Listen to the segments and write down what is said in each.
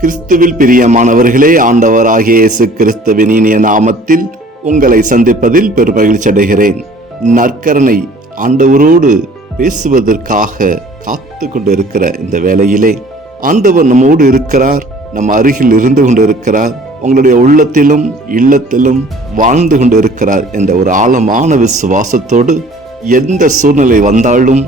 கிறிஸ்துவில் பிரியமானவர்களே, ஆண்டவராகிய இயேசு கிறிஸ்துவின் இனிய நாமத்தில் உங்களை சந்திப்பதில் பெருமகிழ்ச்சி அடைகிறேன். நற்கருணை ஆண்டவரோடு பேசுவதற்காக காத்து கொண்டு இருக்கிற இந்த வேளையிலே ஆண்டவர் நம்மோடு இருக்கிறார், நம் அருகில் இருந்து கொண்டு இருக்கிறார், உங்களுடைய உள்ளத்திலும் இல்லத்திலும் வாழ்ந்து கொண்டு இருக்கிறார் என்ற ஒரு ஆழமான விசுவாசத்தோடு எந்த சூழ்நிலை வந்தாலும்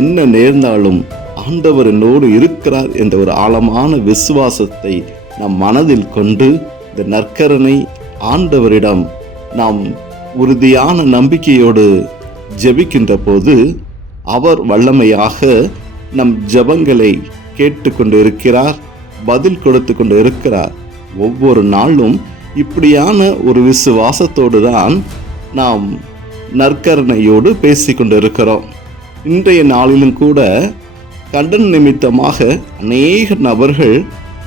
என்ன நேர்ந்தாலும் ஆண்டவர் என்னோடு இருக்கிறார் என்ற ஒரு ஆழமான விசுவாசத்தை நம் மனதில் கொண்டு இந்த நற்கருணை ஆண்டவரிடம் நாம் உறுதியான நம்பிக்கையோடு ஜெபிக்கின்ற போது அவர் வல்லமையாக நம் ஜெபங்களை கேட்டு கொண்டு இருக்கிறார், பதில் கொடுத்து கொண்டு இருக்கிறார். ஒவ்வொரு நாளும் இப்படியான ஒரு விசுவாசத்தோடு தான் நாம் நற்கருணையோடு பேசிக்கொண்டு இருக்கிறோம். இன்றைய நாளிலும் கூட கடன் நிமித்தமாக அநேக நபர்கள்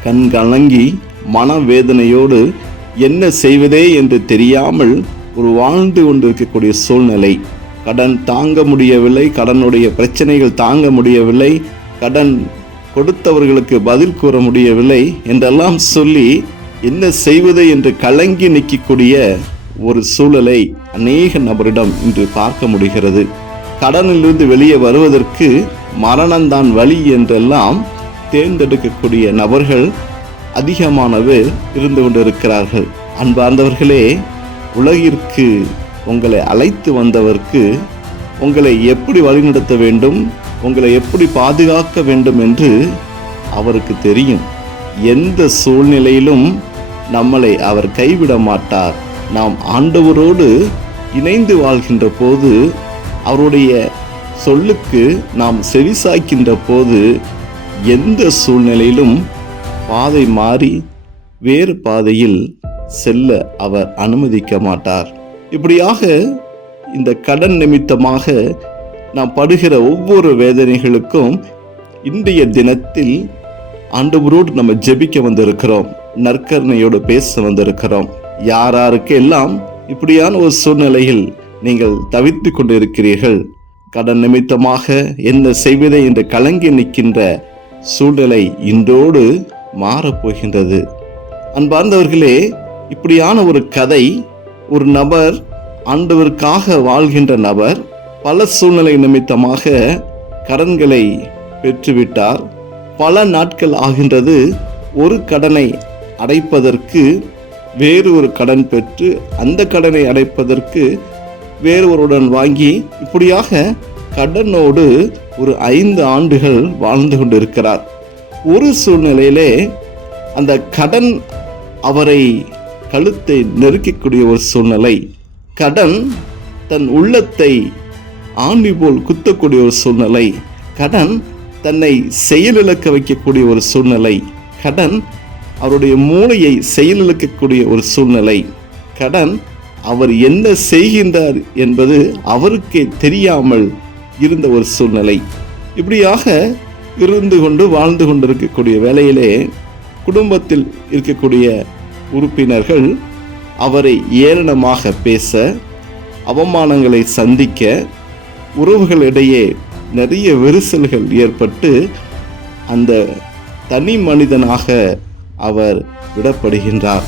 கண்கலங்கி மனவேதனையோடு என்ன செய்வதே என்று தெரியாமல் ஒரு வாழ்ந்து கொண்டிருக்கக்கூடிய சூழ்நிலை. கடன் தாங்க முடியவில்லை, கடனுடைய பிரச்சனைகள் தாங்க முடியவில்லை, கடன் கொடுத்தவர்களுக்கு பதில் கூற முடியவில்லை என்றெல்லாம் சொல்லி என்ன செய்வது என்று கலங்கி நிற்கக்கூடிய ஒரு சூழலை அநேக நபரிடம் இன்று பார்க்க முடிகிறது. கடனிலிருந்து வெளியே வருவதற்கு மரணம்தான் வழி என்றெல்லாம் தேர்ந்தெடுக்கக்கூடிய நபர்கள் அதிகமானவர் இருந்து கொண்டிருக்கிறார்கள். அன்பார்ந்தவர்களே, உலகிற்கு உங்களை அழைத்து வந்தவர்க்கு உங்களை எப்படி வழிநடத்த வேண்டும், உங்களை எப்படி பாதுகாக்க வேண்டும் என்று அவருக்கு தெரியும். எந்த சூழ்நிலையிலும் நம்மளை அவர் கைவிட மாட்டார். நாம் ஆண்டவரோடு இணைந்து வாழ்கின்ற போது, அவருடைய சொல்லுக்கு நாம் செவிசாய்க்கின்ற போது எந்த சூழ்நிலையிலும் பாதை மாறி வேறு பாதையில் செல்ல அவர் அனுமதிக்க மாட்டார். இப்படியாக இந்த கடன் நிமித்தமாக நாம் படுகிற ஒவ்வொரு வேதனைகளுக்கும் இன்றைய தினத்தில் ஆண்டவரோடு நம்ம ஜெபிக்க வந்திருக்கிறோம், நற்கருணையோடு பேச வந்திருக்கிறோம். யாருக்கு எல்லாம் இப்படியான ஒரு சூழ்நிலையில் நீங்கள் தவித்து கொண்டு இருக்கிறீர்கள், கடன் நிமித்தமாக என்ன செய்வதே என்று கலங்கி நிற்கின்ற சூழ்நிலை இன்றோடு மாறப்போகின்றது. அன்பார்ந்தவர்களே, இப்படியான ஒரு கதை, ஒரு நபர் ஆண்டவருக்காக வாழ்கின்ற நபர் பல சூழ்நிலை நிமித்தமாக கடன்களை பெற்றுவிட்டார். பல நாட்கள் ஆகின்றது. ஒரு கடனை அடைப்பதற்கு வேறு ஒரு கடன் பெற்று அந்த கடனை அடைப்பதற்கு வேறொருடன் வாங்கி, இப்படியாக கடனோடு ஒரு 5 ஆண்டுகள் வாழ்ந்து கொண்டிருக்கிறார். ஒரு சூழ்நிலையிலே அந்த கடன் அவரை கழுத்தை நெருக்கக்கூடிய ஒரு சூழ்நிலை, கடன் தன் உள்ளத்தை ஆணி போல் குத்தக்கூடிய ஒரு சூழ்நிலை, கடன் தன்னை செயலிழக்க வைக்கக்கூடிய ஒரு சூழ்நிலை, கடன் அவருடைய மூளையை செயலிழக்கக்கூடிய ஒரு சூழ்நிலை, கடன் அவர் என்ன செய்கின்றார் என்பது அவருக்கே தெரியாமல் இருந்த ஒரு சூழ்நிலை. இப்படியாக இருந்து கொண்டு வாழ்ந்து கொண்டிருக்கக்கூடிய வேளையிலே குடும்பத்தில் இருக்கக்கூடிய உறுப்பினர்கள் அவரை ஏளனமாக பேச, அவமானங்களை சந்திக்க, உறவுகளிடையே நிறைய விரிசல்கள் ஏற்பட்டு அந்த தனி மனிதனாக அவர் விடப்படுகின்றார்.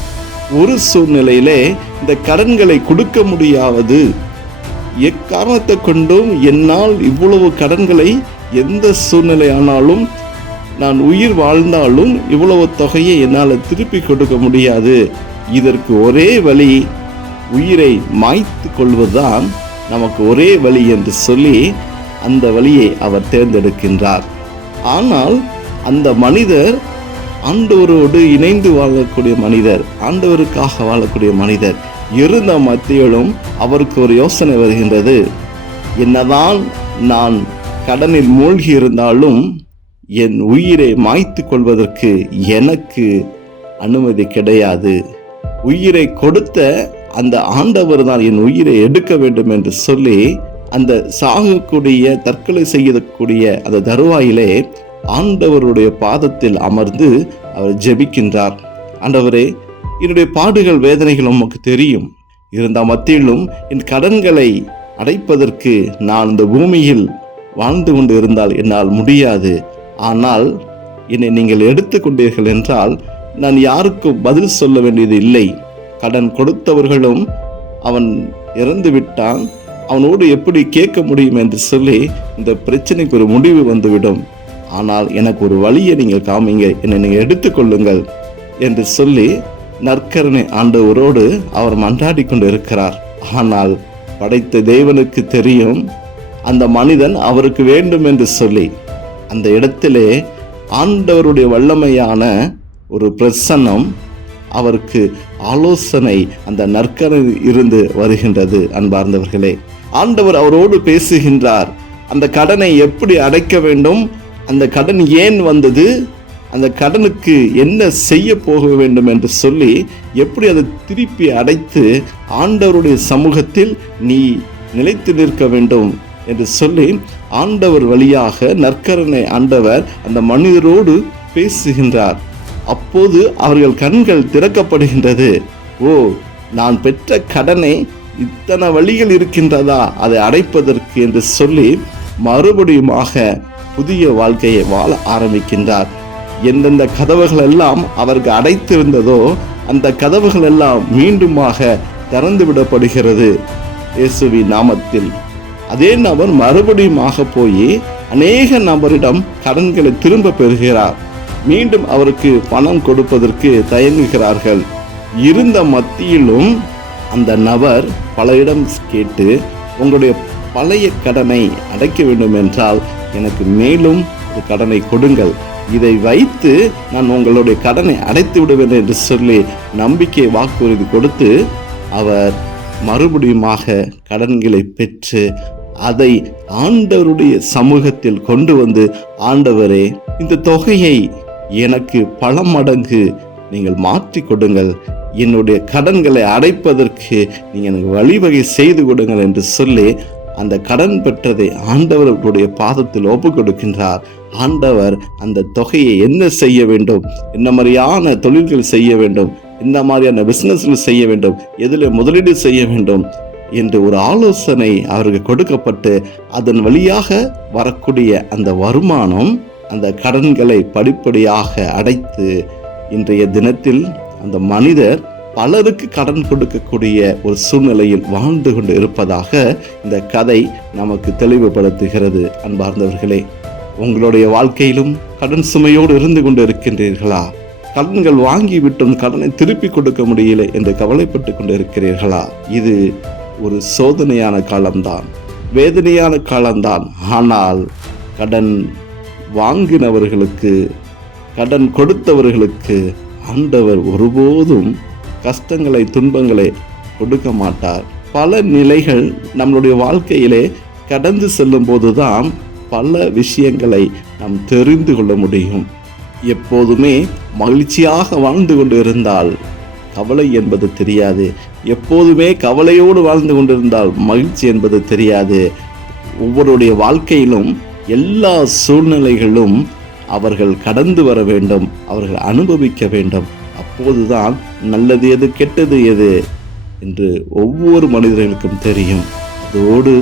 ஒரு சூழ்நிலையிலே இந்த கடன்களை கொடுக்க முடியாது, எக்காரணத்தை கொண்டும் என்னால் இவ்வளவு கடன்களை எந்த சூழ்நிலை ஆனாலும், நான் உயிர் வாழ்ந்தாலும் இவ்வளவு தொகையை என்னால் திருப்பி கொடுக்க முடியாது, இதற்கு ஒரே வழி உயிரை மாய்த்து கொள்வதுதான் நமக்கு ஒரே வழி என்று சொல்லி அந்த வழியை அவர் தேர்ந்தெடுக்கின்றார். ஆனால் அந்த மனிதர் ஆண்டவரோடு இணைந்து வாழக்கூடிய மனிதர், ஆண்டவருக்காக வாழக்கூடிய மனிதர் இருந்த மத்தியிலும் அவருக்கு ஒரு யோசனை வருகின்றது. என்னதான் நான் கடனில் மூழ்கி இருந்தாலும் என் உயிரை மாய்த்து கொள்வதற்கு எனக்கு அனுமதி கிடையாது. உயிரை கொடுத்த அந்த ஆண்டவர் தான் என் உயிரை எடுக்க வேண்டும் என்று சொல்லி அந்த சாகக்கூடிய, தற்கொலை செய்யக்கூடிய அந்த தருவாயிலே ஆண்டவருடைய பாதத்தில் அமர்ந்து அவர் ஜெபிக்கின்றார். ஆண்டவரே, என்னுடைய பாடுகள் வேதனைகள் உமக்கு தெரியும், இருந்த மத்தியிலும் என் கடன்களை அடைப்பதற்கு நான் இந்த பூமியில் வாழ்ந்து கொண்டு இருந்தால் என்னால் முடியாது. ஆனால் என்னை நீங்கள் எடுத்துக்கொண்டீர்கள் என்றால் நான் யாருக்கும் பதில் சொல்ல வேண்டியது இல்லை. கடன் கொடுத்தவர்களும் அவன் இறந்து விட்டான், அவனோடு எப்படி கேட்க முடியும் என்று சொல்லி இந்த பிரச்சனைக்கு ஒரு முடிவு வந்துவிடும். ஆனால் எனக்கு ஒரு வழியை நீங்கள் காமிங்க, என்னை நீங்கள் எடுத்துக்கொள்ளுங்கள் என்று சொல்லி நற்கருணை ஆண்டவரோடு அவர் மன்றாடி கொண்டு இருக்கிறார். ஆனால் படைத்த தேவனுக்கு தெரியும் அந்த மனிதன் அவருக்கு வேண்டும் என்று சொல்லி. அந்த இடத்திலே ஆண்டவருடைய வல்லமையான ஒரு பிரசன்னம், அவருக்கு ஆலோசனை அந்த நற்கருணை இருந்து வருகின்றது. அன்பார்ந்தவர்களே, ஆண்டவர் அவரோடு பேசுகின்றார். அந்த கடனை எப்படி அடைக்க வேண்டும், அந்த கடன் ஏன் வந்தது, அந்த கடனுக்கு என்ன செய்ய போக வேண்டும் என்று சொல்லி எப்படி அதை திருப்பி அடைத்து ஆண்டவருடைய சமூகத்தில் நீ நிலைத்து நிற்க வேண்டும் என்று சொல்லி ஆண்டவர் வழியாக நற்கருணை ஆண்டவர் அந்த மனிதரோடு பேசுகின்றார். அப்போது அவர்கள் கண்கள் திறக்கப்படுகின்றது. ஓ, நான் பெற்ற கடனை இத்தனை வழிகள் இருக்கின்றதா அதை அடைப்பதற்கு என்று சொல்லி மறுபடியுமாக புதிய வாழ்க்கையை வாழ ஆரம்பிக்கின்றார். எந்தெந்த கதவுகள் எல்லாம் அவருக்கு அடைத்திருந்ததோ அந்த கதவுகள் எல்லாம் மீண்டுமாக திறந்து விடப்படுகிறது இயேசுவின் நாமத்தில். அதே நபர் மறுபடியுமாக போய் அநேக நபரிடம் கடன்களை திரும்ப பெறுகிறார். மீண்டும் அவருக்கு பணம் கொடுப்பதற்கு தயங்குகிறார்கள். இருந்த மத்தியிலும் அந்த நபர் பலரிடம் கேட்டு, உங்களுடைய பழைய கடனை அடைக்க வேண்டும் என்றால் எனக்கு மேலும் ஒரு கடனை கொடுங்கள், இதை வைத்து நான் உங்களுடைய கடனை அடைத்து விடுவேன் என்று சொல்லி நம்பிக்கை வாக்குறுதி கொடுத்து அவர் மறுபடியுமாக கடன்களை பெற்று அதை ஆண்டவருடைய சமூகத்தில் கொண்டு வந்து, ஆண்டவரே, இந்த தொகையை எனக்கு பல மடங்கு நீங்கள் மாற்றி கொடுங்கள், என்னுடைய கடன்களை அடைப்பதற்கு நீங்கள் எனக்கு வழிவகை செய்து கொடுங்கள் என்று சொல்லி அந்த கடன் பெற்றதை ஆண்டவருடைய பாதத்தில் ஒப்பு கொடுக்கின்றார். ஆண்டவர் அந்த தொகையை என்ன செய்ய வேண்டும், என்ன மாதிரியான தொழில்கள் செய்ய வேண்டும், என்ன மாதிரியான பிசினஸ்கள் செய்ய வேண்டும், எதில் முதலீடு செய்ய வேண்டும் என்று ஒரு ஆலோசனை அவருக்கு கொடுக்கப்பட்டு அதன் வழியாக வரக்கூடிய அந்த வருமானம் அந்த கடன்களை படிப்படியாக அடைத்து இன்றைய தினத்தில் அந்த மனிதர் பலருக்கு கடன் கொடுக்கக்கூடிய ஒரு சூழ்நிலையில் வாழ்ந்து கொண்டு இருப்பதாக இந்த கதை நமக்கு தெளிவுபடுத்துகிறது. அன்பார்ந்தவர்களே, உங்களுடைய வாழ்க்கையிலும் கடன் சுமையோடு இருந்து கொண்டு இருக்கின்றீர்களா? கடன்கள் வாங்கிவிட்டும் கடனை திருப்பி கொடுக்க முடியல என்று கவலைப்பட்டு கொண்டு இருக்கிறீர்களா? இது ஒரு சோதனையான காலம்தான், வேதனையான காலம்தான். ஆனால் கடன் வாங்கினவர்களுக்கு, கடன் கொடுத்தவர்களுக்கு ஆண்டவர் ஒருபோதும் கஷ்டங்களை, துன்பங்களை கொடுக்க மாட்டார். பல நிலைகள் நம்மளுடைய வாழ்க்கையிலே கடந்து செல்லும் போதுதான் பல விஷயங்களை நாம் தெரிந்து கொள்ள முடியும். எப்போதுமே மகிழ்ச்சியாக வாழ்ந்து கொண்டு இருந்தால் கவலை என்பது தெரியாது. எப்போதுமே கவலையோடு வாழ்ந்து கொண்டிருந்தால் மகிழ்ச்சி என்பது தெரியாது. ஒவ்வொருடைய வாழ்க்கையிலும் எல்லா சூழ்நிலைகளும் அவர்கள் கடந்து வர வேண்டும், அவர்கள் அனுபவிக்க வேண்டும். அப்போதுதான் நல்லது எது, கெட்டது எது என்று ஒவ்வொரு மனிதர்களுக்கும் தெரியும். அதோடு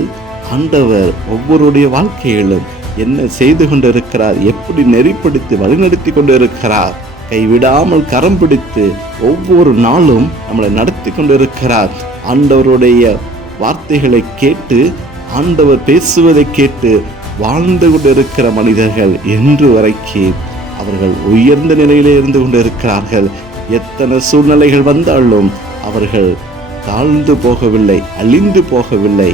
ஆண்டவர் ஒவ்வொருடைய வாழ்க்கையிலும் என்ன செய்து கொண்டிருக்கிறார், எப்படி நெறிப்படுத்தி வழிநடத்தி கொண்டிருக்கிறார், கைவிடாமல் கரம் பிடித்து ஒவ்வொரு நாளும் நம்மளை நடத்தி கொண்டிருக்கிறார். ஆண்டவருடைய வார்த்தைகளை கேட்டு, ஆண்டவர் பேசுவதை கேட்டு வாழ்ந்து கொண்டிருக்கிற மனிதர்கள் இன்று வரைக்கும் அவர்கள் உயர்ந்த நிலையிலே இருந்து கொண்டிருக்கிறார்கள். எத்தனை சூழ்நிலைகள் வந்தாலும் அவர்கள் தாழ்ந்து போகவில்லை, அழிந்து போகவில்லை.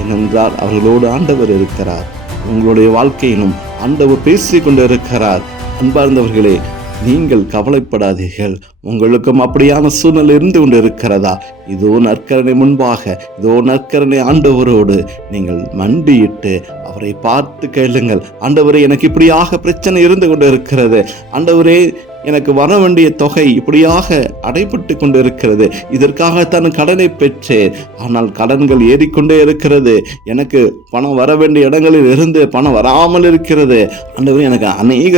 ஏனென்றால் அவர்களோடு ஆண்டவர் இருக்கிறார். உங்களுடைய வாழ்க்கையிலும் ஆண்டவர் பேசிக் கொண்டிருக்கிறார். அன்பார்ந்தவர்களே, நீங்கள் கவலைப்படாதீர்கள். உங்களுக்கும் அப்படியான சூழ்நிலை இருந்து கொண்டு இருக்கிறதா? இதோ நற்கருணை முன்பாக, இதோ நற்கருணை ஆண்டவரோடு நீங்கள் மண்டியிட்டு அவரை பார்த்து கேளுங்கள். ஆண்டவரே, எனக்கு இப்படியாக பிரச்சனை இருந்து கொண்டு இருக்கிறது. ஆண்டவரே, எனக்கு வர வேண்டிய தொகை இப்படியாக அடைபட்டு கொண்டு இருக்கிறது. இதற்காகத்தான் கடனை பெற்றேன், ஆனால் கடன்கள் ஏறிக்கொண்டே இருக்கிறது. எனக்கு பணம் வர வேண்டிய இடங்களில் இருந்து பணம் வராமல் இருக்கிறது. ஆண்டவரே, எனக்கு அநேக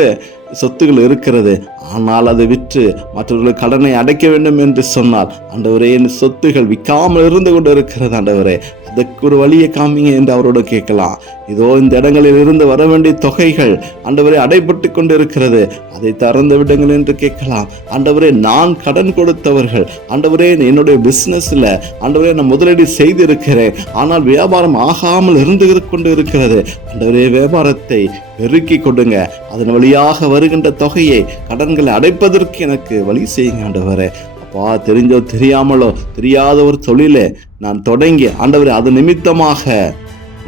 சொத்துகள் இருக்கிறது, ஆனால் அதை விற்று மற்றவர்கள் கடனை அடைக்க வேண்டும் என்று சொன்னால் ஆண்டவரே என் சொத்துகள் விற்காமல் இருந்து கொண்டு இருக்கிறது ஆண்டவரே, அதற்கு ஒரு வழியை காமிங்க என்று அவரோட கேட்கலாம். இதோ இந்த இடங்களில் இருந்து வர வேண்டிய தொகைகள் ஆண்டவரே அடைபட்டு கொண்டு இருக்கிறது, அதை திறந்து விடுங்கள் என்று கேட்கலாம். ஆண்டவரே நான் கடன் கொடுத்தவர்கள், ஆண்டவரே என்னுடைய பிசினஸ்ல ஆண்டவரே நான் முதலீடு செய்திருக்கிறேன், ஆனால் வியாபாரம் ஆகாமல் இருந்து கொண்டு இருக்கிறது, ஆண்டவரே வியாபாரத்தை பெருக்கி கொடுங்க, அதன் வழியாக வருகின்ற தொகையை கடன்களை அடைப்பதற்கு எனக்கு வழி செய்யுங்க ஆண்டவரே. அப்பா தெரிஞ்சோ தெரியாமலோ தெரியாத ஒரு தொழிலை நான் தொடங்கி ஆண்டவரே அது நிமித்தமாக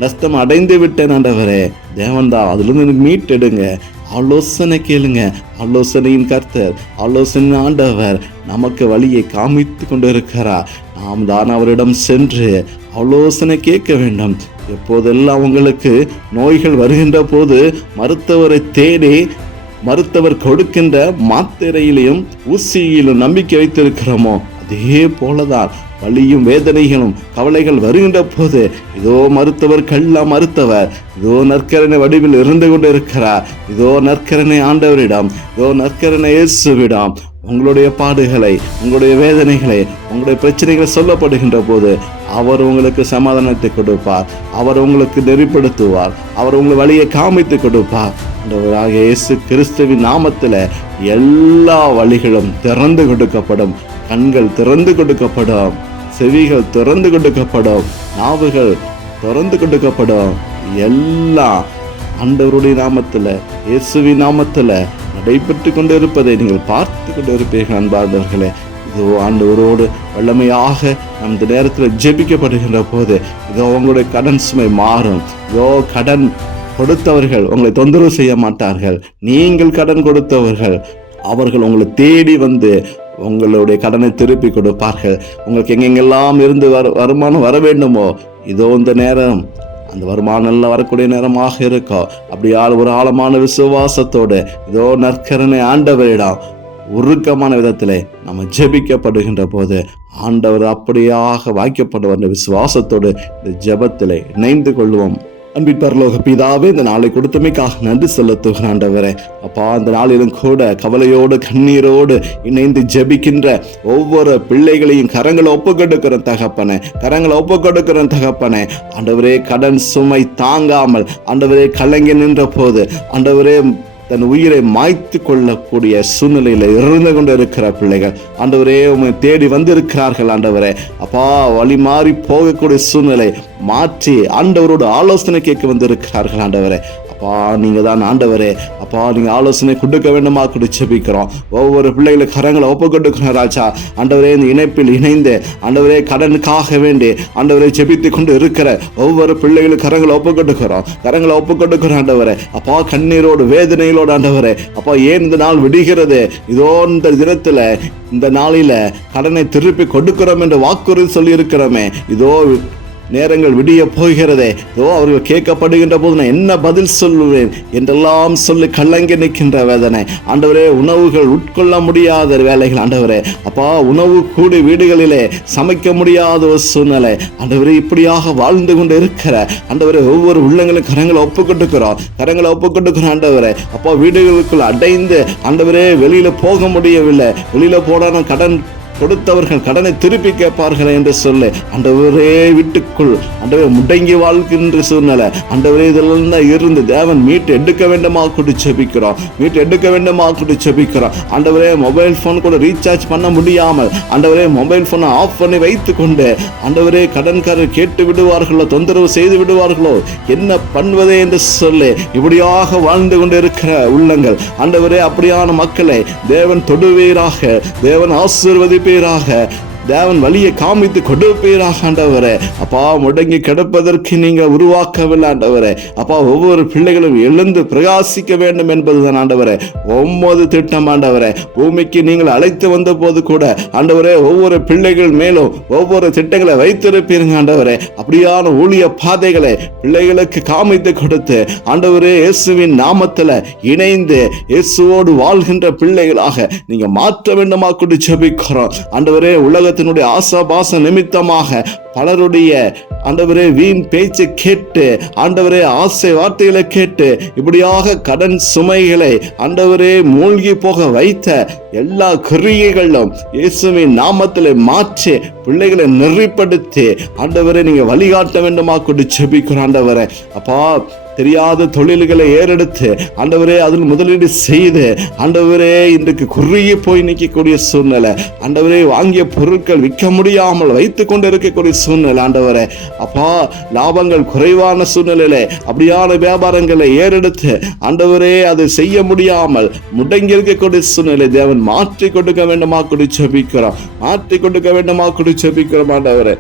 நஷ்டம் அடைந்து விட்டேன் ஆண்டவரே, தேவன்தான் அதிலிருந்து எனக்கு மீட்டெடுங்க. ஆலோசனை கேளுங்க, ஆலோசனையின் கர்த்தர், ஆலோசனை ஆண்டவர் நமக்கு வழியை காமித்து கொண்டு இருக்கிறார். நாம் தான் அவரிடம் சென்று ஆலோசனை கேட்க வேண்டும். எப்போதெல்லாம் உங்களுக்கு நோய்கள் வருகின்ற போது மருத்துவரை தேடி மருத்துவர் கொடுக்கின்ற மாத்திரையிலையும் ஊசியிலும் நம்பிக்கை வைத்திருக்கிறோமோ, அதே போலதான் வலியும் வேதனைகளும் கவலைகள் வருகின்ற போது இதோ மருத்துவர் கல்லா மருத்துவர் இதோ நற்கரணை வடிவில் இருந்து கொண்டு இருக்கிறார். இதோ நற்கரணை ஆண்டவரிடம், இதோ நற்கரணை இயேசுவிடம் உங்களுடைய பாடுகளை, உங்களுடைய வேதனைகளை, உங்களுடைய பிரச்சனைகளை சொல்லப்படுகின்ற போது அவர் உங்களுக்கு சமாதானத்தை கொடுப்பார், அவர் உங்களுக்கு நெறிப்படுத்துவார், அவர் உங்களுக்கு வழியை காமித்து கொடுப்பார். ஆண்டவராக இயேசு கிறிஸ்துவின் நாமத்தில் எல்லா வழிகளும் திறந்து கொடுக்கப்படும். கண்கள் திறந்து கொடுக்கப்படும், செவிகள் திறந்து கொடுக்கப்படும், நாவுகள் திறந்து கொடுக்கப்படும். எல்லாம் ஆண்டவருடைய நாமத்தில், இயேசுவின் நாமத்தில் நடைபெற்று கொண்டு இருப்பதை நீங்கள் பார்த்து கொண்டு இருப்பீர்கள் அன்பார்ந்தவர்களே. இதோ ஆண்டவரோடு வல்லமையாக நம் இந்த நேரத்தில் ஜெபிக்கப்படுகின்ற போது இதோ உங்களுடைய கடன் சுமை மாறும். இதோ கடன் கொடுத்தவர்கள் உங்களை தொந்தரவு செய்ய மாட்டார்கள். நீங்கள் கடன் கொடுத்தவர்கள் அவர்கள் உங்களை தேடி வந்து உங்களுடைய கடனை திருப்பி கொடுப்பார்கள். உங்களுக்கு எங்கெங்கெல்லாம் இருந்து வருமானம் வர வேண்டுமோ, இதோ இந்த நேரம் அந்த வருமானம் எல்லாம் வரக்கூடிய நேரமாக இருக்கும். அப்படியால் ஒரு ஆழமான விசுவாசத்தோடு இதோ நற்கரணை ஆண்டவரிடம் உருக்கமான விதத்திலே நம்ம ஜெபிக்கப்படுகின்ற போது ஆண்டவர் அப்படியாக வாய்க்கப்படுவார். விசுவாசத்தோடு இந்த ஜெபத்திலே இணைந்து கொள்வோம். அன்பின் பரலோக பிதாவே, இந்த நாளை கொடுத்தமைக்காக நன்றி செலுத்துகிறேன் ஆண்டவரே. அப்பா இந்த நாளிலும் கூட கவலையோடு கண்ணீரோடு இணைந்து ஜெபிக்கின்ற ஒவ்வொரு பிள்ளைகளையும் கரங்களை ஒப்புக்கொடுக்கிற தகப்பனே, கரங்களை ஒப்புக்கொடுக்கிற தகப்பனே. ஆண்டவரே கடன் சுமை தாங்காமல் ஆண்டவரே கலங்கி நின்ற போது ஆண்டவரே தன் உயிரை மாய்த்து கொள்ளக்கூடிய சூழ்நிலையில இருந்து கொண்டு இருக்கிற பிள்ளைகள் ஆண்டவரே உண்மை தேடி வந்திருக்கிறார்கள் ஆண்டவரே. அப்பா வழி மாறி போகக்கூடிய சூழ்நிலை மாற்றி ஆண்டவரோட ஆலோசனை கேட்க வந்திருக்கிறார்கள் ஆண்டவரே. அப்பா நீங்க தான் ஆண்டவரே, அப்பா நீங்க ஆலோசனை கொடுக்க வேண்டுமா கூட ஜெபிக்கிறோம். ஒவ்வொரு பிள்ளைகளுக்கு கரங்களை ஒப்புக்கொடுக்கிறோம் ராஜா. ஆண்டவரே இந்த இணைப்பில் இணைந்து ஆண்டவரே கடனுக்காக வேண்டி ஆண்டவரை ஜெபித்து கொண்டு இருக்கிற ஒவ்வொரு பிள்ளைகளுக்கு கரங்களை ஒப்புக்கொடுக்கிறோம், கரங்களை ஒப்புக்கொடுக்கிறோம் ஆண்டவரே. அப்பா கண்ணீரோடு வேதனையிலோடு ஆண்டவரே, அப்பா ஏன் இந்த நாள் விடுகிறது, இதோ இந்த தினத்துல இந்த நாளில கடனை திருப்பி கொடுக்கிறோம் என்று வாக்குறுதி சொல்லி இருக்கிறோமே, இதோ நேரங்கள் விடிய போகிறதே, இதோ அவர்கள் கேட்கப்படுகின்ற போது நான் என்ன பதில் சொல்லுவேன் என்றெல்லாம் சொல்லி கலங்கி நிற்கின்ற வேதனை ஆண்டவரே. உணவுகள் உட்கொள்ள முடியாத வேலைகள் ஆண்டவரே. அப்பா உணவு கூடி வீடுகளிலே சமைக்க முடியாத ஒரு சூழ்நிலை ஆண்டவரே. இப்படியாக வாழ்ந்து கொண்டு இருக்கிற ஆண்டவரே ஒவ்வொரு உள்ளங்களும் கரங்களை ஒப்புக்கொடுக்கிறோம், கரங்களை ஒப்புக்கொடுக்கிறோம் ஆண்டவரே. அப்பா வீடுகளுக்குள் அடைந்து ஆண்டவரே வெளியில போக முடியவில்லை, வெளியில போடான கடன் கொடுத்தவர்கள் கடனை திருப்பி கேட்பார்கள் என்று சொல்லி ஆண்டவரே வீட்டுக்குள் ஆண்டவரே முடங்கி வாழ்கின்ற சூழ்நிலை ஆண்டவரே இதெல்லாம் இருந்து தேவன் மீட்டு எடுக்க வேண்டுமா கூட ஜெபிக்கிறோம், மீட்டு எடுக்க வேண்டுமா கூட ஜெபிக்கிறோம் ஆண்டவரே. மொபைல் போன் கூட ரீசார்ஜ் பண்ண முடியாமல் ஆண்டவரே மொபைல் போனை ஆஃப் பண்ணி வைத்து கொண்டு ஆண்டவரே கடன்காரர் கேட்டு விடுவார்களோ, தொந்தரவு செய்து விடுவார்களோ, என்ன பண்ணுவதே என்று சொல்லி இப்படியாக வாழ்ந்து கொண்டு இருக்கிற உள்ளங்கள் ஆண்டவரே. அப்படியான மக்களை தேவன் தொடுவீராக, தேவன் ஆசீர்வதிப்பீராக, தேவன் வழியை காமித்து கொடுப்பீராக ஆண்டவரே. அப்பா முடங்கி கிடப்பதற்கு நீங்க உருவாக்கவில்லை ஆண்டவரே. அப்பா ஒவ்வொரு பிள்ளைகளும் எழுந்து பிரகாசிக்க வேண்டும் என்பதுதான் ஆண்டவரே 9 திட்டம் ஆண்டவரே. பூமிக்கு நீங்கள் அழைத்து வந்த போது கூட ஆண்டவரே ஒவ்வொரு பிள்ளைகள் மேலும் ஒவ்வொரு திட்டங்களை வைத்திருப்பீங்க ஆண்டவரே. அப்படியான ஊழிய பாதைகளை பிள்ளைகளுக்கு காமித்து கொடுத்து ஆண்டவரே இயேசுவின் நாமத்துல இணைந்து இயேசுவோடு வாழ்கின்ற பிள்ளைகளாக நீங்க மாற்ற வேண்டுமா கூட ஜெபிக்கிறோம் ஆண்டவரே. உலக ஆசாபாச நிமித்தமாக பலருடைய ஆண்டவரே வீண் பேச்சை கேட்டு, ஆண்டவரே ஆசை வார்த்தைகளை கேட்டு, இப்படியாக கடன் சுமைகளை ஆண்டவரே மூழ்கி போக வைத்த எல்லா கிரியைகளும் இயேசுவின் நாமத்திலே மாற்றி பிள்ளைகளை நெறிப்படுத்தி ஆண்டவரே நீங்க வழிகாட்ட வேண்டுமா கொண்டு ஜெபிக்கிறோம். ஆண்டவரே அப்பா, தெரியாத தொழில்களை ஏறெடுத்து ஆண்டவரே அதில் முதலீடு செய்து ஆண்டவரே இன்றைக்கு குறுகி போய் நிற்கக்கூடிய சூழ்நிலை, ஆண்டவரே வாங்கிய பொருட்கள் விற்க முடியாமல் வைத்து கொண்டு இருக்கக்கூடிய சூழ்நிலை, ஆண்டவரே அப்பா லாபங்கள் குறைவான சூழ்நிலையில அப்படியான வியாபாரங்களை ஏறெடுத்து ஆண்டவரே அதை செய்ய முடியாமல் முடங்கி இருக்கக்கூடிய சூழ்நிலை தேவன் மாற்றி கொடுக்க வேண்டுமா கொடு ஜெபிக்கிறோம். மாற்றி கொடுக்க வேண்டுமா கொடு ஜெபிக்கிறோம். ஆண்டவரே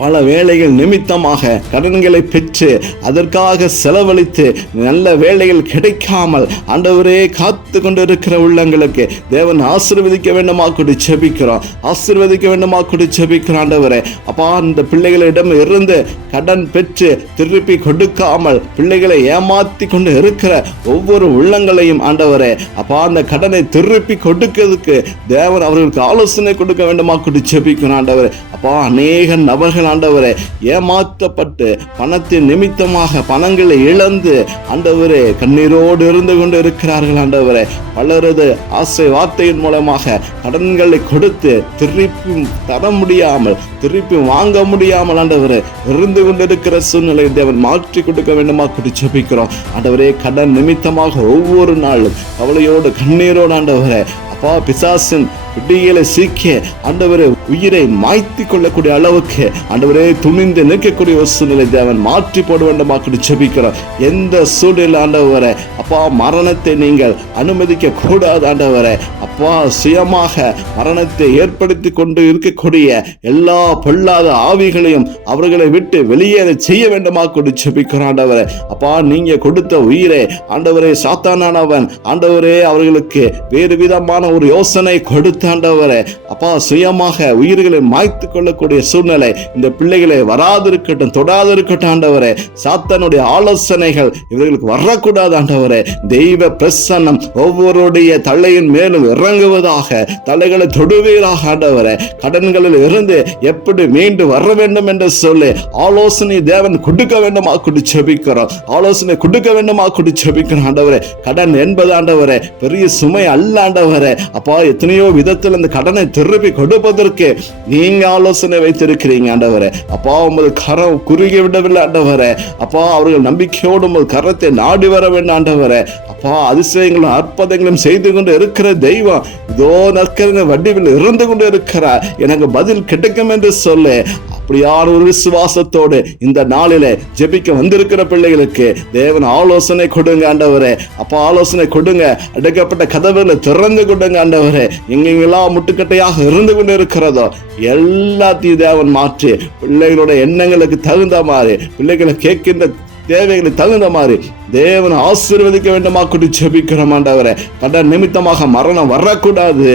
பல வேலைகள் நிமித்தமாக கடன்களை பெற்று அதற்காக செலவழித்து நல்ல வேலைகள் கிடைக்காமல் ஆண்டவரே காத்து கொண்டு இருக்கிற உள்ளங்களுக்கு தேவன் ஆசீர்வதிக்க வேண்டுமா கொடு ஜெபிக்கிறோம். ஆசீர்வதிக்க வேண்டுமா கொடு ஜெபிக்கிறோம். ஆண்டவரே அப்பா, இந்த பிள்ளைகளிடம் இருந்து கடன் பெற்று திருப்பி கொடுக்காமல் பிள்ளைகளை ஏமாத்தி கொண்டு இருக்கிற ஒவ்வொரு உள்ளங்களையும் ஆண்டவரே அப்பா, அந்த கடனை திருப்பி கொடுக்கிறதுக்கு தேவன் அவர்களுக்கு ஆலோசனை கொடுக்க வேண்டுமா கொடு ஜெபிக்கிறோம். ஆண்டவரே அப்பா, அநேக நபர்கள் ஆண்டவரே ஏமாற்றப்பட்டு பணத்தின் நிமித்தமாக பணங்களை இழந்து ஆண்டவரே கண்ணீரோடு இருந்து கொண்டு இருக்கிறார்கள். ஆண்டவரே பலரது ஆசை வார்த்தையின் மூலமாக கடன்களை கொடுத்து திருப்பி தர முடியாமல், திருப்பி வாங்க முடியாமல் ஆண்டவரே இருந்து கொண்டிருக்கிற சூழ்நிலை தேவன் மாற்றி கொடுக்க வேண்டுமா கொடு ஜெபிக்கிறோம். ஆண்டவரே கடன் நிமித்தமாக ஒவ்வொரு நாளும் கவலையோடு கண்ணீரோடு ஆண்டவரே அப்பா பிசாசின் பிடிகளை சீக்கிய ஆண்டவரே உயிரை மாய்த்தி கொள்ளக்கூடிய அளவுக்கு ஆண்டவரே துணிந்து நிற்கக்கூடிய ஒரு சூழ்நிலை தேவன் மாற்றி போட வேண்டுமா கொடு ஜெபிக்கிறோம். எந்த சூழ்நிலை ஆண்டவரே அப்பா மரணத்தை நீங்கள் அனுமதிக்க கூடாது. ஆண்டவரே அப்பா சுயமாக மரணத்தை ஏற்படுத்தி கொண்டு இருக்கக்கூடிய எல்லா பொல்லாத ஆவிகளையும் அவர்களை விட்டு வெளியேற செய்ய வேண்டுமா கொடு ஜெபிக்கிறோம். ஆண்டவரே அப்பா, நீங்க கொடுத்த உயிரை ஆண்டவரே சாத்தானானவன் ஆண்டவரே அவர்களுக்கு வேறு விதமான ஒரு யோசனை கொடுத்து ஆண்டவரே அப்பா சுயமாக உயிர்களை மாய்த்து கொள்ளக்கூடிய சூழ்நிலை இந்த பிள்ளைகளை வராதிருக்கட்டும், தொடாதிருக்கட்டும். ஆண்டவரே சாத்தானுடைய ஆலோசனைகள் இவர்களுக்கு வரக்கூடாது. ஆண்டவரே தெய்வ பிரசன்னம் ஒவ்வொருடைய தலையின் மேலும் இறங்குவதாக, தலைகளை தொடுவீராக. ஆண்டவரே கடன்களில் இருந்து எப்படி மீண்டு வர வேண்டும் என்று சொல்லி ஆலோசனை தேவன் கொடுக்க வேண்டுமா கொடு ஜெபிக்கிறோம். ஆலோசனை கொடுக்க வேண்டுமா கொடு ஜெபிக்கிறோம். ஆண்டவரே கடன் என்பது ஆண்டவரே பெரிய சுமை அல்ல. ஆண்டவரே அப்பா எத்தனையோ விதத்தில் அந்த கடனை திருப்பி கொடுப்பதற்கு நீங்க ஆலோசனை வைத்திருக்கிறீங்க. ஆண்டவரே அப்பா உமது கரம் குறுகி விடவில்லை. ஆண்டவரே அப்பா அவர்கள் நம்பிக்கையோடு உமது கரத்தை நாடி வர வேண்டும். ஆண்டவரே அப்பா அதிசயங்களும் அற்புதங்களும் செய்து கொண்டு இருக்கிற தெய்வம் இதோ நற்கரங்க வடிவில் இருந்து கொண்டு இருக்கிறார், எனக்கு பதில் கிடைக்கும் என்று சொல்லு. அப்படியான ஒரு விசுவாசத்தோடு இந்த நாளிலே ஜெபிக்க வந்திருக்கிற பிள்ளைகளுக்கு தேவன் ஆலோசனை கொடுங்க. ஆண்டவரே அப்பா ஆலோசனை கொடுங்க. அடைக்கப்பட்ட கதவுகளை திறந்து கொடுங்க. ஆண்டவரே எங்கெங்கெல்லாம் முட்டுக்கட்டையாக இருந்து கொண்டு இருக்கிறதோ எல்லாத்தையும் தேவன் மாற்றி பிள்ளைகளுடைய எண்ணங்களுக்கு தகுந்த மாதிரி, பிள்ளைகளை கேட்கின்ற தேவைகளை தகுந்த மாதிரி தேவன் ஆசீர்வதிக்க வேண்டுமா கொடு ஜெபிக்கிறோம். ஆண்டவரே கடன் நிமித்தமாக மரணம் வரக்கூடாது.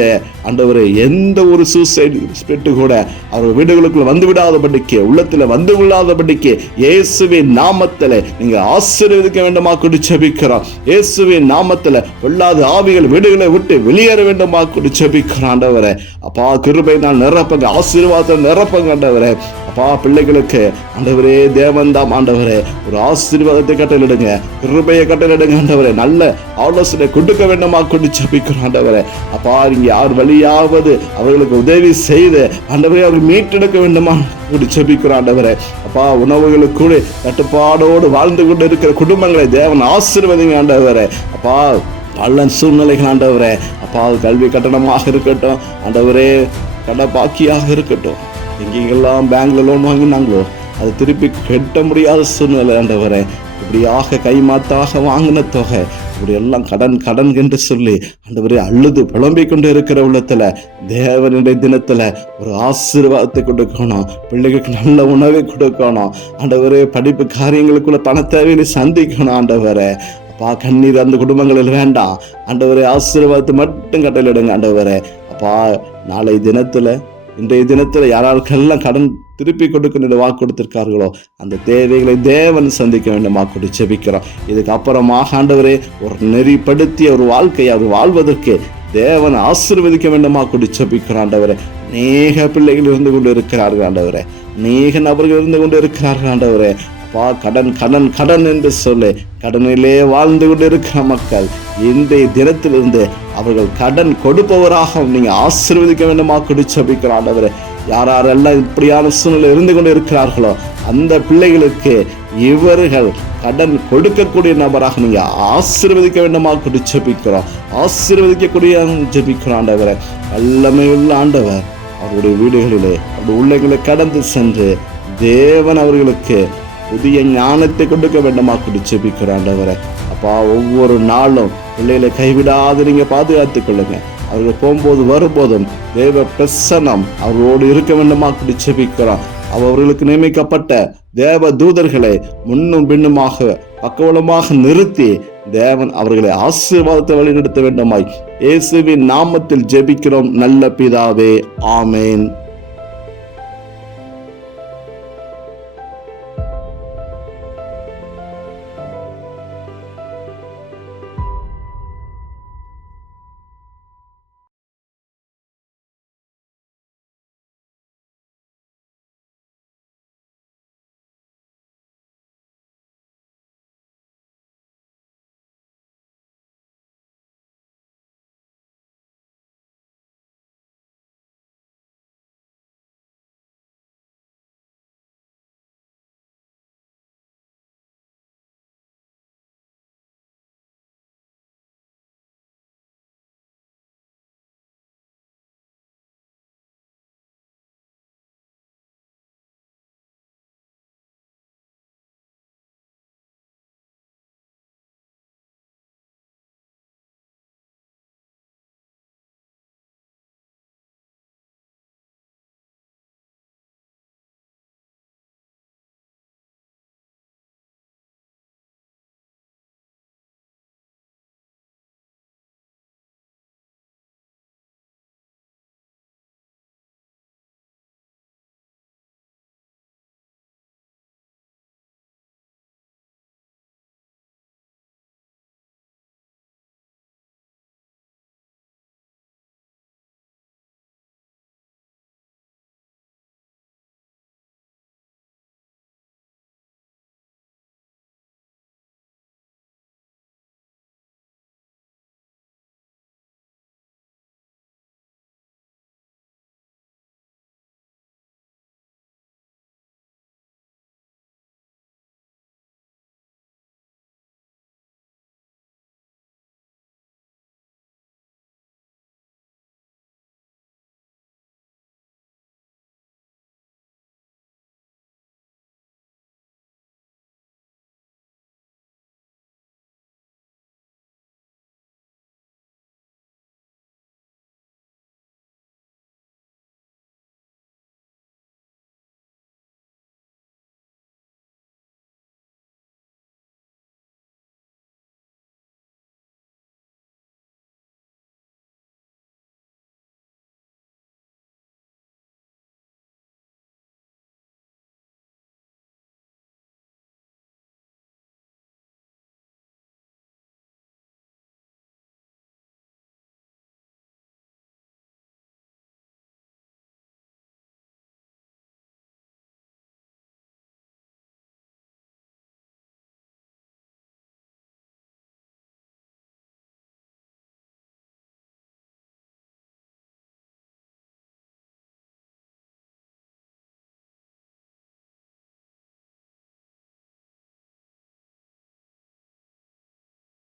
ஆண்டவரே எந்த ஒரு சூசைட் ஸ்பிரிட் கூட அவர் வீடுகளுக்குள்ள வந்து விடாதபடிக்கு, உள்ளத்துல வந்து விடாதபடிக்கு இயேசுவின் நாமத்திலே நீங்க ஆசீர்வதிக்க வேண்டுமா கொடு ஜெபிக்கிறோம். இயேசுவின் நாமத்திலே பொல்லாத ஆவிகள் வீடுகளை விட்டு வெளியேற வேண்டுமா கொடு ஜெபிக்கிறோம். ஆண்டவரே அப்பா கிருபை நான் நிரப்பங்க, ஆசீர்வாதத்தை நிரப்பங்க. ஆண்டவரே அப்பா பிள்ளைகளுக்கு ஆண்டவரே தேவன் தாம் ஆண்டவரே ஒரு ஆசீர்வாதத்தை கட்டளிடுங்க, கிருபையை கட்டளிடுங்க. ஆண்டவரே நல்ல ஆலோசனை கொடுக்க வேண்டுமா கொண்டு ஜெபிக்கிறோம். ஆண்டவரே அப்பா நீங்க யார் வழியாவது அவர்களுக்கு உதவி செய்து ஆண்டவரே அவர்கள் மீட்டெடுக்க வேண்டுமா கொண்டு ஜெபிக்கிறோம். ஆண்டவரே அப்பா உணவுகளுக்கு கூட கட்டுப்பாடோடு வாழ்ந்து கொண்டு இருக்கிற குடும்பங்களை தேவன் ஆசீர்வதிங்க. ஆண்டவரே அப்பா பல சூழ்நிலைகள் ஆண்டவரே அப்பா கல்வி கட்டணமாக இருக்கட்டும், ஆண்டவரே கடை பாக்கியாக இருக்கட்டும், எங்கெங்கெல்லாம் பேங்க்ல லோன் வாங்கினாங்களோ அது திருப்பி கட்ட முடியாத சூழ்நிலை. ஆண்டவரே இப்படியாக கைமாத்தாக வாங்கின தொகை இப்படி எல்லாம் கடன் என்று சொல்லி ஆண்டவரே அழுது புலம்பிக் கொண்டு இருக்கிற உள்ளத்துல தேவனுடைய தினத்துல ஒரு ஆசீர்வாதத்தை கொடுக்கணும், பிள்ளைகளுக்கு நல்ல உணவை கொடுக்கணும். ஆண்டவரே படிப்பு காரியங்களுக்குள்ள பண தேவையை சந்திக்கணும். ஆண்டவரே அப்பா கண்ணீர் அந்த குடும்பங்களில் வேண்டாம். ஆண்டவரே ஆசீர்வாதத்தை மட்டும் கட்டளையிடுங்க. ஆண்டவரே அப்பா நாளை தினத்துல இன்றைய தினத்துல யாராருக்கெல்லாம் கடன் திருப்பி கொடுக்க வாக்கு கொடுத்திருக்கார்களோ அந்த தேவைகளை தேவன் சந்திக்க வேண்டும் வாக்கு ஜெபிக்கிறோம். இதுக்கு அப்புறமாக ஆண்டவரே ஒரு நெறிப்படுத்திய ஒரு வாழ்க்கையை அவர் வாழ்வதற்கு தேவன் ஆசீர்வதிக்க வேண்டுமா கொண்டு ஜெபிக்கிறோம். ஆண்டவரே அநேக பிள்ளைகள் இருந்து கொண்டு இருக்கிறார்கள். ஆண்டவரே அநேக நபர்கள் இருந்து கொண்டு இருக்கிறார்கள் ஆண்டவரே. அப்பா, கடன் கடன் கடன் என்று சொல்லி கடனிலே வாழ்ந்து கொண்டு இருக்கிற மக்கள் இந்த தினத்திலிருந்து அவர்கள் கடன் கொடுப்பவராக நீங்க ஆசீர்வதிக்க வேண்டுமா ஜெபிக்கிறோம் ஆண்டவரே. யாரெல்லாம் இப்படியான சூழ்நிலை இருந்து கொண்டு இருக்கிறார்களோ அந்த பிள்ளைகளுக்கு இவர்கள் கடன் கொடுக்கக்கூடிய நபராக நீங்க ஆசீர்வதிக்க வேண்டுமா ஜெபிக்கிறோம். ஆசீர்வதிக்கக்கூடிய ஜெபிக்கிறோம் ஆண்டவரே. வல்லமை உள்ள ஆண்டவர் அவருடைய வீடுகளிலே அவருடைய உள்ளங்களை கடந்து சென்று தேவன் அவர்களுக்கு புதிய ஞானத்தை கொடுக்க வேண்டுமா ஜெபிக்கிறோம் ஆண்டவரே. அப்பா, ஒவ்வொரு நாளும் பிள்ளைகளை கைவிடாது நீங்க பாதுகாத்துக் கொள்ளுங்க. அவர்கள் போகும்போது வரும்போதும் தேவ பிரசன்னம் அவர்களோடு இருக்க வேண்டுமா ஜெபிக்கிறோம். அவர்களுக்கு நியமிக்கப்பட்ட தேவ தூதர்களை முன்னும் பின்னுமாக பக்கவலமாக நிறுத்தி தேவன் அவர்களை ஆசீர்வாதத்தை வழிநடத்த வேண்டுமாய் இயேசுவின் நாமத்தில் ஜெபிக்கிறோம் நல்ல பிதாவே. ஆமேன்.